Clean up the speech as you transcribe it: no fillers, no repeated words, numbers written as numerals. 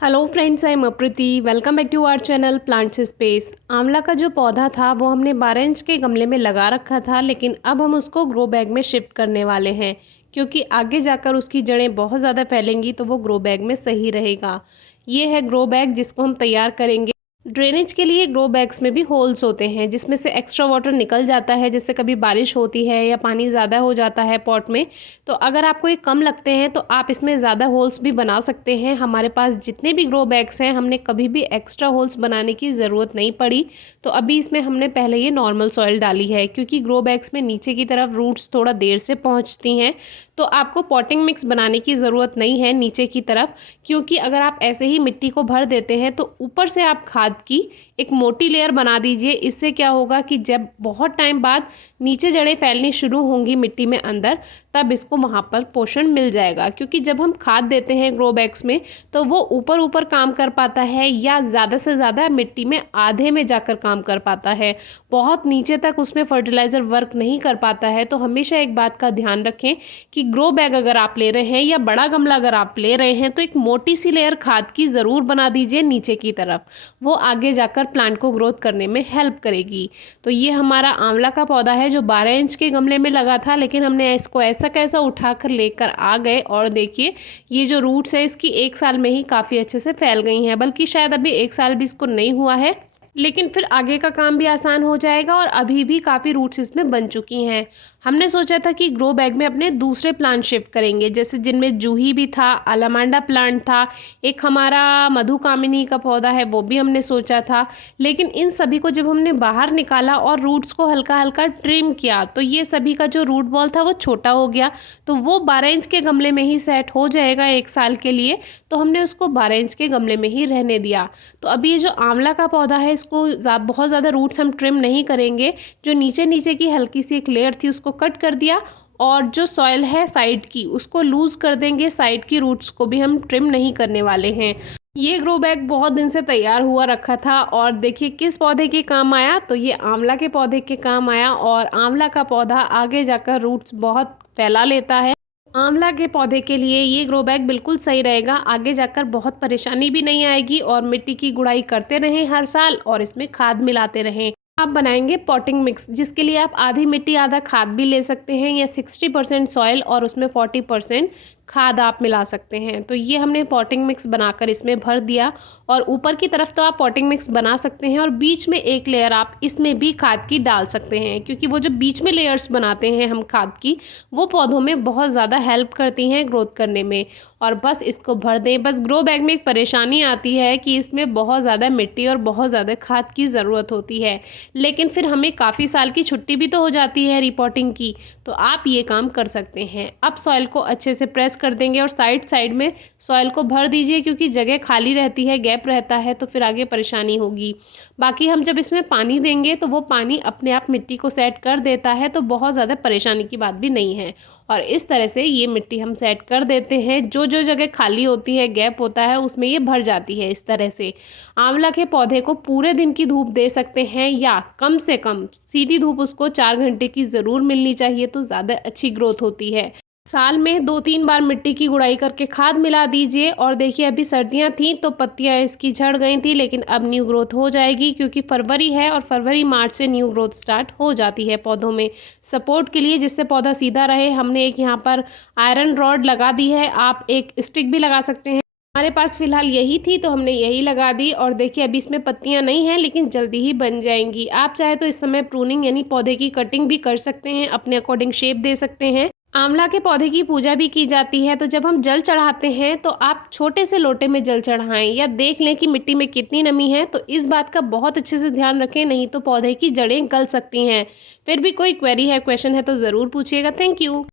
Hello friends, I am Apriti. Welcome back to our channel plants space. आंवला का जो पौधा था वो हमने 12 इंच के गमले में लगा रखा था, लेकिन अब हम उसको ग्रो बैग में शिफ्ट करने वाले हैं क्योंकि आगे जाकर उसकी जड़ें बहुत ज़्यादा फैलेंगी तो वो ग्रो बैग में सही रहेगा। ये है ग्रो बैग जिसको हम तैयार करेंगे। ड्रेनेज के लिए ग्रो बैग्स में भी होल्स होते हैं जिसमें से एक्स्ट्रा वाटर निकल जाता है। जैसे कभी बारिश होती है या पानी ज़्यादा हो जाता है पॉट में, तो अगर आपको ये कम लगते हैं तो आप इसमें ज़्यादा होल्स भी बना सकते हैं। हमारे पास जितने भी ग्रो बैग्स हैं हमने कभी भी एक्स्ट्रा होल्स बनाने की ज़रूरत नहीं पड़ी। तो अभी इसमें हमने पहले ये नॉर्मल सॉइल डाली है क्योंकि ग्रो बैग्स में नीचे की तरफ रूट्स थोड़ा देर से पहुँचती हैं, तो आपको पॉटिंग मिक्स बनाने की ज़रूरत नहीं है नीचे की तरफ, क्योंकि अगर आप ऐसे ही मिट्टी को भर देते हैं तो ऊपर से आप खाद की एक मोटी लेयर बना दीजिए। इससे क्या होगा कि जब बहुत टाइम बाद नीचे जड़ें फैलनी शुरू होंगी मिट्टी में अंदर, तब इसको वहाँ पर पोषण मिल जाएगा। क्योंकि जब हम खाद देते हैं ग्रो बैग्स में तो वो ऊपर ऊपर काम कर पाता है या ज़्यादा से ज़्यादा मिट्टी में आधे में जाकर काम कर पाता है, बहुत नीचे तक उसमें फर्टिलाइज़र वर्क नहीं कर पाता है। तो हमेशा एक बात का ध्यान रखें कि ग्रो बैग अगर आप ले रहे हैं या बड़ा गमला अगर आप ले रहे हैं तो एक मोटी सी लेयर खाद की ज़रूर बना दीजिए नीचे की तरफ। वो आगे जाकर प्लांट को ग्रोथ करने में हेल्प करेगी। तो ये हमारा आंवला का पौधा है जो 12 इंच के गमले में लगा था, लेकिन हमने इसको ऐसा कैसा उठाकर लेकर आ गए और देखिए ये जो रूट्स है इसकी 1 साल में ही काफ़ी अच्छे से फैल गई हैं। बल्कि शायद अभी 1 साल भी इसको नहीं हुआ है, लेकिन फिर आगे का काम भी आसान हो जाएगा और अभी भी काफ़ी रूट्स इसमें बन चुकी हैं। हमने सोचा था कि ग्रो बैग में अपने दूसरे प्लांट शिफ्ट करेंगे, जैसे जिनमें जूही भी था, अलामांडा प्लांट था, एक हमारा मधुकामिनी का पौधा है वो भी हमने सोचा था। लेकिन इन सभी को जब हमने बाहर निकाला और रूट्स को हल्का हल्का ट्रिम किया तो ये सभी का जो रूट बॉल था वो छोटा हो गया। तो वो 12 इंच के गमले में ही सेट हो जाएगा 1 साल के लिए, तो हमने उसको 12 इंच के गमले में ही रहने दिया। तो अभी ये जो आंवला का पौधा है इसको बहुत ज़्यादा रूट्स हम ट्रिम नहीं करेंगे। जो नीचे नीचे की हल्की सी एक लेयर थी उसको कट कर दिया और जो सॉइल है साइड की उसको लूज़ कर देंगे। साइड की रूट्स को भी हम ट्रिम नहीं करने वाले हैं। ये ग्रो बैग बहुत दिन से तैयार हुआ रखा था और देखिए किस पौधे के काम आया, तो ये आंवला के पौधे के काम आया। और आंवला का पौधा आगे जाकर रूट्स बहुत फैला लेता है। आंवला के पौधे के लिए ये ग्रो बैग बिल्कुल सही रहेगा। आगे जाकर बहुत परेशानी भी नहीं आएगी और मिट्टी की गुड़ाई करते रहें हर साल और इसमें खाद मिलाते रहें। आप बनाएंगे पॉटिंग मिक्स, जिसके लिए आप आधी मिट्टी आधा खाद भी ले सकते हैं या 60% सॉइल और उसमें 40% खाद आप मिला सकते हैं। तो ये हमने पॉटिंग मिक्स बनाकर इसमें भर दिया और ऊपर की तरफ तो आप पॉटिंग मिक्स बना सकते हैं और बीच में एक लेयर आप इसमें भी खाद की डाल सकते हैं, क्योंकि वो जो बीच में लेयर्स बनाते हैं हम खाद की, वो पौधों में बहुत ज़्यादा हेल्प करती हैं ग्रोथ करने में। और बस इसको भर दें। बस ग्रो बैग में एक परेशानी आती है कि इसमें बहुत ज़्यादा मिट्टी और बहुत ज़्यादा खाद की ज़रूरत होती है, लेकिन फिर हमें काफ़ी साल की छुट्टी भी तो हो जाती है रिपोर्टिंग की, तो आप ये काम कर सकते हैं। अब सॉइल को अच्छे से प्रेस कर देंगे और साइड साइड में सॉइल को भर दीजिए, क्योंकि जगह खाली रहती है, गैप रहता है, तो फिर आगे परेशानी होगी। बाकी हम जब इसमें पानी देंगे तो वो पानी अपने आप मिट्टी को सेट कर देता है, तो बहुत ज़्यादा परेशानी की बात भी नहीं है। और इस तरह से ये मिट्टी हम सेट कर देते हैं। जो जो जगह खाली होती है, गैप होता है, उसमें ये भर जाती है। इस तरह से आंवला के पौधे को पूरे दिन की धूप दे सकते हैं या कम से कम सीधी धूप उसको 4 घंटे की ज़रूर मिलनी चाहिए, तो ज़्यादा अच्छी ग्रोथ होती है। साल में 2-3 बार मिट्टी की गुड़ाई करके खाद मिला दीजिए। और देखिए अभी सर्दियां थी तो पत्तियां इसकी झड़ गई थी, लेकिन अब न्यू ग्रोथ हो जाएगी क्योंकि फरवरी है और फरवरी मार्च से न्यू ग्रोथ स्टार्ट हो जाती है पौधों में। सपोर्ट के लिए जिससे पौधा सीधा रहे, हमने एक यहाँ पर आयरन रॉड लगा दी है। आप एक स्टिक भी लगा सकते हैं। हमारे पास फिलहाल यही थी तो हमने यही लगा दी। और देखिए अभी इसमें पत्तियां नहीं हैं, लेकिन जल्दी ही बन जाएंगी। आप चाहे तो इस समय प्रूनिंग यानी पौधे की कटिंग भी कर सकते हैं, अपने अकॉर्डिंग शेप दे सकते हैं। आंवला के पौधे की पूजा भी की जाती है, तो जब हम जल चढ़ाते हैं तो आप छोटे से लोटे में जल चढ़ाएं या देख लें कि मिट्टी में कितनी नमी है। तो इस बात का बहुत अच्छे से ध्यान रखें, नहीं तो पौधे की जड़ें गल सकती हैं। फिर भी कोई क्वेरी है, क्वेश्चन है तो ज़रूर पूछिएगा। Thank you.